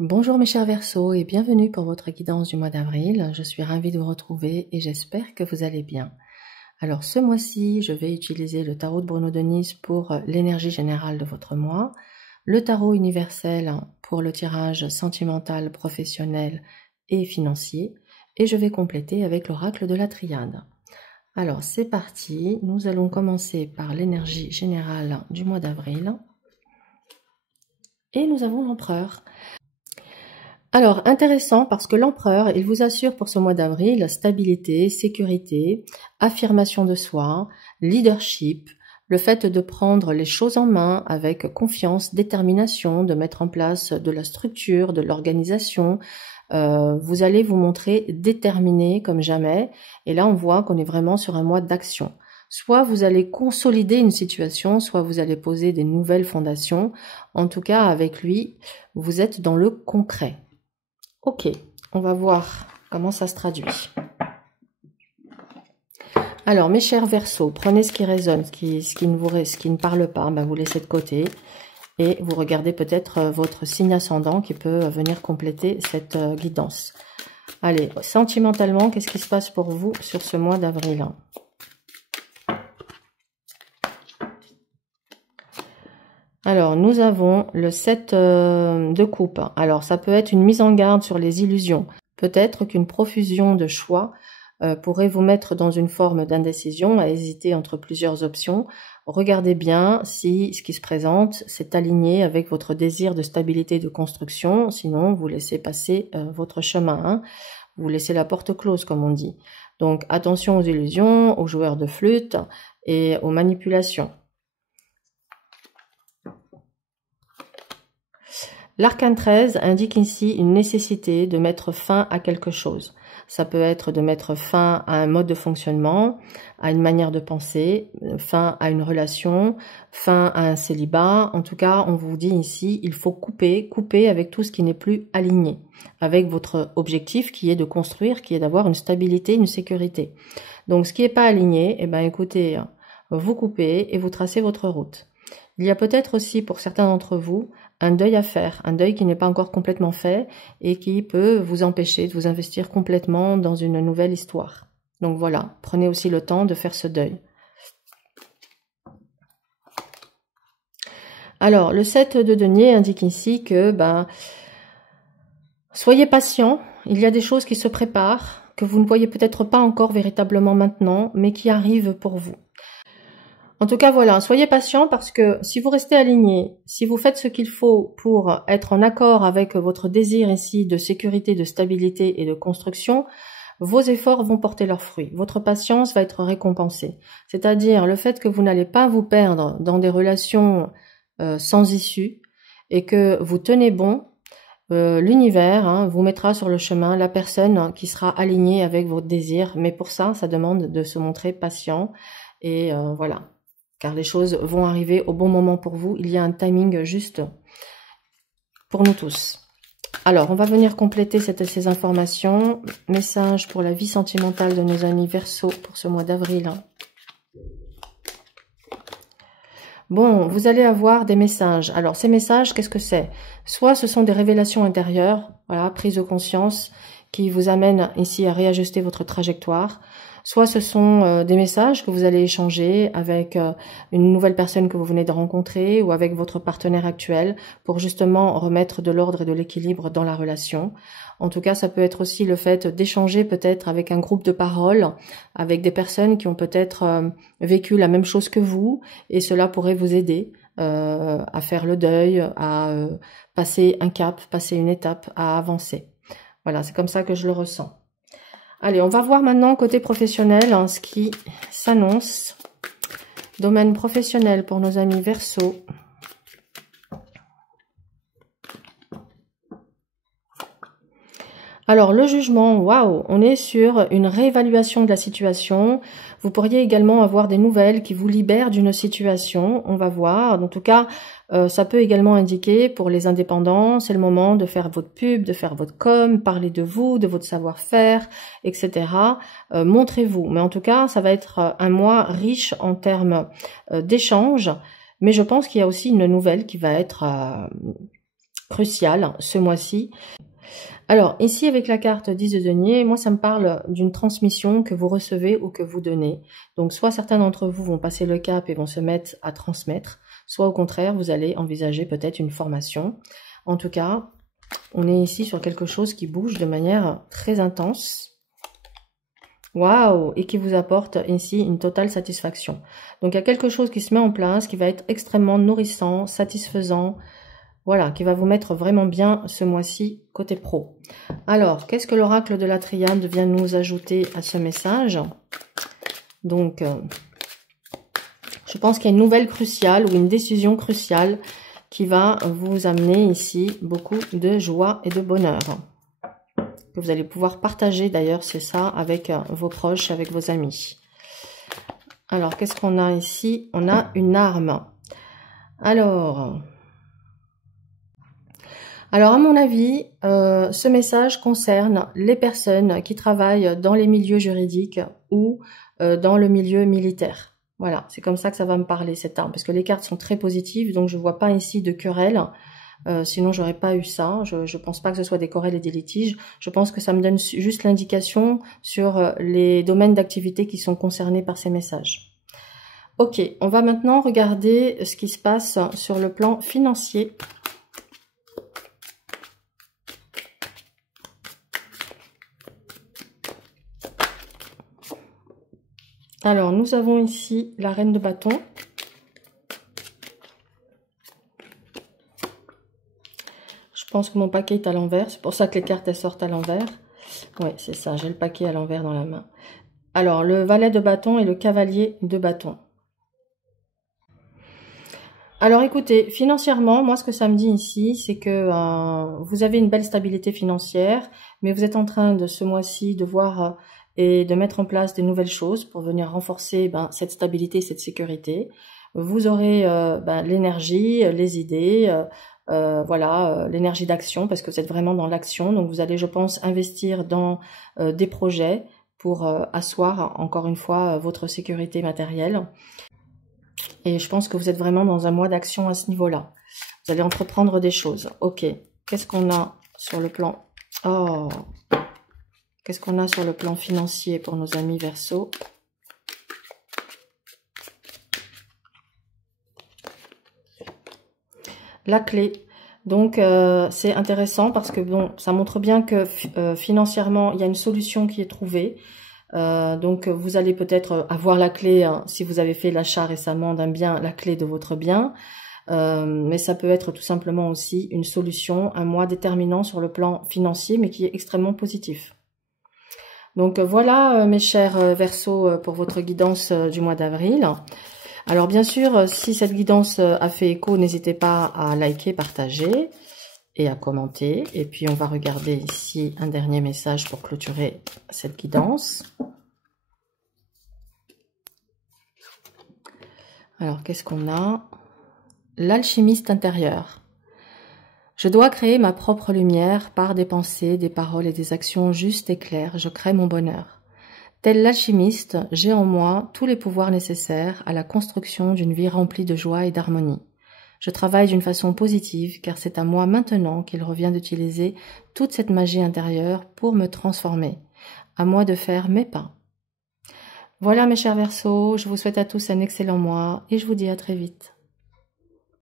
Bonjour mes chers Verseaux et bienvenue pour votre guidance du mois d'avril. Je suis ravie de vous retrouver et j'espère que vous allez bien. Alors ce mois-ci, je vais utiliser le tarot de Bruno Denis pour l'énergie générale de votre mois, le tarot universel pour le tirage sentimental, professionnel et financier, et je vais compléter avec l'oracle de la triade. Alors c'est parti, nous allons commencer par l'énergie générale du mois d'avril. Et nous avons l'empereur. Alors, intéressant parce que l'empereur, il vous assure pour ce mois d'avril stabilité, sécurité, affirmation de soi, leadership, le fait de prendre les choses en main avec confiance, détermination, de mettre en place de la structure, de l'organisation. Vous allez vous montrer déterminé comme jamais. Et là, on voit qu'on est vraiment sur un mois d'action. Soit vous allez consolider une situation, soit vous allez poser des nouvelles fondations. En tout cas, avec lui, vous êtes dans le concret. Ok, on va voir comment ça se traduit. Alors, mes chers Verseaux, prenez ce qui résonne, ce qui ne parle pas, vous laissez de côté. Et vous regardez peut-être votre signe ascendant qui peut venir compléter cette guidance. Allez, sentimentalement, qu'est-ce qui se passe pour vous sur ce mois d'avril ? Alors, nous avons le 7 de coupe. Alors, ça peut être une mise en garde sur les illusions. Peut-être qu'une profusion de choix pourrait vous mettre dans une forme d'indécision, à hésiter entre plusieurs options. Regardez bien si ce qui se présente s'est aligné avec votre désir de stabilité et de construction. Sinon, vous laissez passer votre chemin. Vous laissez la porte close, comme on dit. Donc, attention aux illusions, aux joueurs de flûte et aux manipulations. L'arcane 13 indique ici une nécessité de mettre fin à quelque chose. Ça peut être de mettre fin à un mode de fonctionnement, à une manière de penser, fin à une relation, fin à un célibat. En tout cas, on vous dit ici, il faut couper avec tout ce qui n'est plus aligné, avec votre objectif qui est de construire, qui est d'avoir une stabilité, une sécurité. Donc, ce qui n'est pas aligné, écoutez, vous coupez et vous tracez votre route. Il y a peut-être aussi, pour certains d'entre vous, un deuil à faire, un deuil qui n'est pas encore complètement fait et qui peut vous empêcher de vous investir complètement dans une nouvelle histoire. Donc voilà, prenez aussi le temps de faire ce deuil. Alors, le 7 de denier indique ici que, soyez patient, il y a des choses qui se préparent, que vous ne voyez peut-être pas encore véritablement maintenant, mais qui arrivent pour vous. En tout cas, voilà, soyez patient parce que si vous restez aligné, si vous faites ce qu'il faut pour être en accord avec votre désir ici de sécurité, de stabilité et de construction, vos efforts vont porter leurs fruits. Votre patience va être récompensée. C'est-à-dire le fait que vous n'allez pas vous perdre dans des relations sans issue et que vous tenez bon, l'univers vous mettra sur le chemin la personne qui sera alignée avec votre désir. Mais pour ça, ça demande de se montrer patient et voilà. Car les choses vont arriver au bon moment pour vous. Il y a un timing juste pour nous tous. Alors, on va venir compléter ces informations. Message pour la vie sentimentale de nos amis Verseaux pour ce mois d'avril. Bon, vous allez avoir des messages. Alors, ces messages, qu'est-ce que c'est? Soit ce sont des révélations intérieures, voilà, prise de conscience, qui vous amènent ici à réajuster votre trajectoire. Soit ce sont des messages que vous allez échanger avec une nouvelle personne que vous venez de rencontrer ou avec votre partenaire actuel pour justement remettre de l'ordre et de l'équilibre dans la relation. En tout cas, ça peut être aussi le fait d'échanger peut-être avec un groupe de parole, avec des personnes qui ont peut-être vécu la même chose que vous et cela pourrait vous aider à faire le deuil, à passer un cap, passer une étape, à avancer. Voilà, c'est comme ça que je le ressens. Allez, on va voir maintenant côté professionnel ce qui s'annonce. Domaine professionnel pour nos amis Verseaux. Alors, le jugement, waouh, on est sur une réévaluation de la situation. Vous pourriez également avoir des nouvelles qui vous libèrent d'une situation. On va voir. En tout cas, ça peut également indiquer pour les indépendants, c'est le moment de faire votre pub, de faire votre com, parler de vous, de votre savoir-faire, etc. Montrez-vous. Mais en tout cas, ça va être un mois riche en termes d'échanges. Mais je pense qu'il y a aussi une nouvelle qui va être crucial ce mois-ci. Alors, ici, avec la carte 10 de denier, moi, ça me parle d'une transmission que vous recevez ou que vous donnez. Donc, soit certains d'entre vous vont passer le cap et vont se mettre à transmettre, soit au contraire, vous allez envisager peut-être une formation. En tout cas, on est ici sur quelque chose qui bouge de manière très intense. Waouh! Et qui vous apporte ici une totale satisfaction. Donc, il y a quelque chose qui se met en place, qui va être extrêmement nourrissant, satisfaisant. Voilà, qui va vous mettre vraiment bien ce mois-ci côté pro. Alors, qu'est-ce que l'oracle de la Triade vient nous ajouter à ce message? Donc, je pense qu'il y a une nouvelle cruciale ou une décision cruciale qui va vous amener ici beaucoup de joie et de bonheur. Que vous allez pouvoir partager d'ailleurs, c'est ça, avec vos proches, avec vos amis. Alors, qu'est-ce qu'on a ici? On a une arme. Alors, à mon avis, ce message concerne les personnes qui travaillent dans les milieux juridiques ou dans le milieu militaire. Voilà, c'est comme ça que ça va me parler, cette arme, parce que les cartes sont très positives, donc je ne vois pas ici de querelle. Sinon, j'aurais pas eu ça. Je pense pas que ce soit des querelles et des litiges. Je pense que ça me donne juste l'indication sur les domaines d'activité qui sont concernés par ces messages. Ok, on va maintenant regarder ce qui se passe sur le plan financier. Alors, nous avons ici la reine de bâton. Je pense que mon paquet est à l'envers. C'est pour ça que les cartes elles sortent à l'envers. Oui, c'est ça. J'ai le paquet à l'envers dans la main. Alors, le valet de bâton et le cavalier de bâton. Alors, écoutez, financièrement, moi, ce que ça me dit ici, c'est que vous avez une belle stabilité financière, mais vous êtes en train de, ce mois-ci, de voir et de mettre en place des nouvelles choses pour venir renforcer cette stabilité, cette sécurité. Vous aurez l'énergie, les idées, l'énergie d'action, parce que vous êtes vraiment dans l'action. Donc, vous allez, je pense, investir dans des projets pour asseoir, encore une fois, votre sécurité matérielle. Et je pense que vous êtes vraiment dans un mois d'action à ce niveau-là. Vous allez entreprendre des choses. Ok, qu'est-ce qu'on a sur le plan... Oh, qu'est-ce qu'on a sur le plan financier pour nos amis Verseau? La clé. Donc, c'est intéressant parce que bon, ça montre bien que financièrement, il y a une solution qui est trouvée. Donc, vous allez peut-être avoir la clé, hein, si vous avez fait l'achat récemment d'un bien, la clé de votre bien. Mais ça peut être tout simplement aussi une solution, un mois déterminant sur le plan financier, mais qui est extrêmement positif. Donc, voilà, mes chers Verseaux, pour votre guidance du mois d'avril. Alors, bien sûr, si cette guidance a fait écho, n'hésitez pas à liker, partager et à commenter. Et puis, on va regarder ici un dernier message pour clôturer cette guidance. Alors, qu'est-ce qu'on a? L'alchimiste intérieur. Je dois créer ma propre lumière par des pensées, des paroles et des actions justes et claires. Je crée mon bonheur. Tel l'alchimiste, j'ai en moi tous les pouvoirs nécessaires à la construction d'une vie remplie de joie et d'harmonie. Je travaille d'une façon positive car c'est à moi maintenant qu'il revient d'utiliser toute cette magie intérieure pour me transformer. À moi de faire mes pas. Voilà mes chers Verseaux, je vous souhaite à tous un excellent mois et je vous dis à très vite.